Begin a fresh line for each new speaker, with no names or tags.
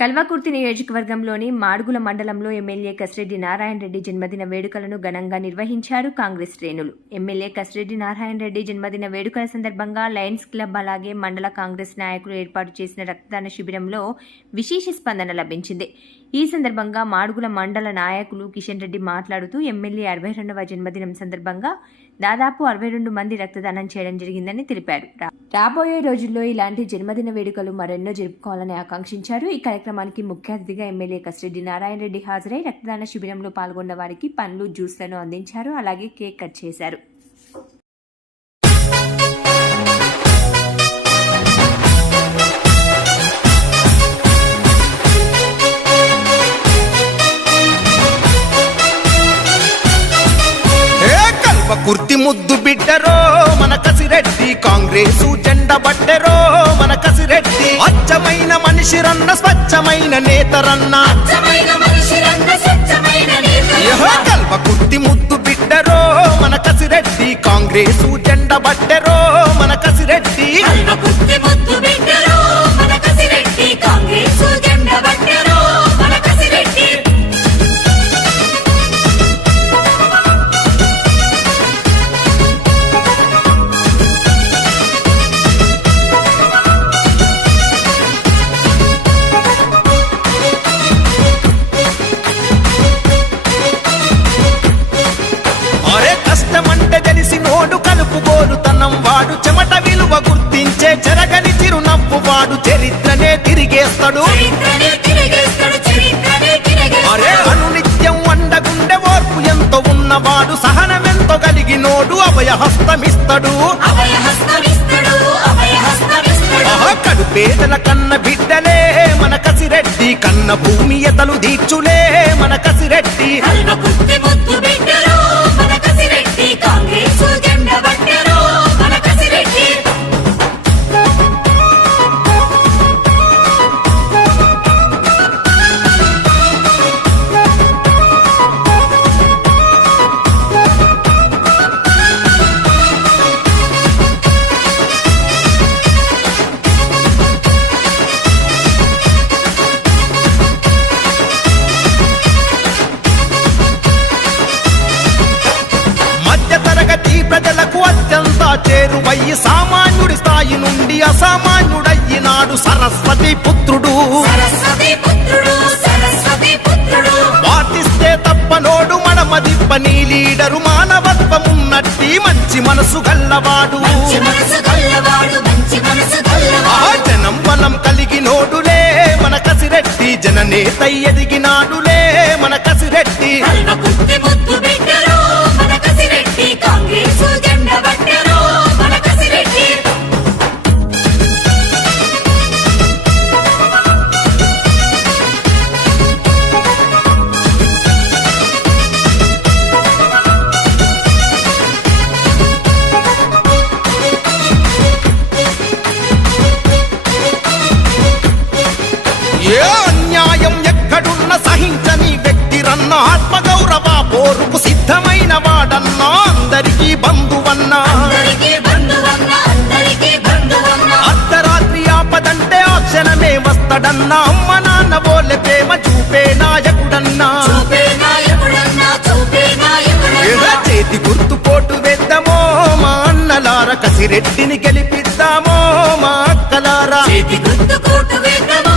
కల్వకుర్తి నియోజకవర్గంలోని మాడుగుల మండలంలో ఎమ్మెల్యే కసిరెడ్డి నారాయణ రెడ్డి జన్మదిన వేడుకలను ఘనంగా నిర్వహించారు కాంగ్రెస్ శ్రేణులు. ఎమ్మెల్యే కసిరెడ్డి నారాయణ రెడ్డి జన్మదిన వేడుకల సందర్భంగా లయన్స్ క్లబ్ అలాగే మండల కాంగ్రెస్ నాయకులు ఏర్పాటు చేసిన రక్తదాన శిబిరంలో విశేష స్పందన లభించింది. ఈ సందర్భంగా మాడుగుల మండల నాయకులు కిషన్ రెడ్డి మాట్లాడుతూ ఎమ్మెల్యే అరవై రెండవ జన్మదినం సందర్భంగా దాదాపు అరవై రెండు మంది రక్తదానం చేయడం జరిగిందని తెలిపారు. రా- రాబోయే రోజుల్లో ఇలాంటి జన్మదిన వేడుకలు మరెన్నో జరుపుకోవాలని ఆకాంక్షించారు. ఈ కార్యక్రమానికి ముఖ్య అతిథిగా ఎమ్మెల్యే కసిరెడ్డి నారాయణ రెడ్డి హాజరై రక్తదాన శిబిరంలో పాల్గొన్న వారికి పండ్లు జ్యూస్లను అందించారు. అలాగే కేక్ కట్ చేశారు.
కుర్తి ముద్దు బిడ్డరో మన కసిరెడ్డి కాంగ్రెసు జెండ బట్టెరో మన కసిరెడ్డి అచ్చమైన మనిషిరన్న స్వచ్ఛమైన నేతరన్న కల్వ కుర్తి ముద్దు బిడ్డరో మన కసిరెడ్డి కాంగ్రెసు జెండ బట్టెరో మన కసిరెడ్డి గుర్తించే చెరగని చిరునవ్వు వాడు చరిత్రనే తిరిగేస్తాడు. అరే అనునిత్యం వండగుండె ఓర్పు ఎంతో ఉన్నవాడు సహనమెంతో కలిగినోడు అభయ హస్తమిస్తాడు
అభయ హస్తమిస్తాడు అభయ హస్తమిస్తాడు
ఆహా, కడుపేదల కన్న బిడ్డలే మన కసిరెడ్డి కన్న భూమి ఎతలు దీచులే మన కసిరెడ్డి చేరువయ్యి సామాన్యుడి స్థాయి నుండి అసామాన్యుడయ్యినాడు సరస్వతి పుత్రుడు. పాటిస్తే తప్పనోడు మనమదిప్పని లీడరు మానవత్వమున్నట్టి మంచి మనసు గల్లవాడు. జనం వనం కలిగినోడులే మన కసిరెడ్డి జననేత ఎదిగినాడులే మన కసిరెడ్డి వస్తాడన్నా అమ్మ నాన్న బోలె ప్రేమ చూపే నాయకుడన్నా.
నాయకుడన్నా నాయకుడన్నా.
చేతి గుర్తు పోటు వేద్దామో మా అన్నలార కసిరెడ్డిని గెలిపిద్దామో మా అక్కలారా.
చేతి గుర్తు కోటు వేద్దామో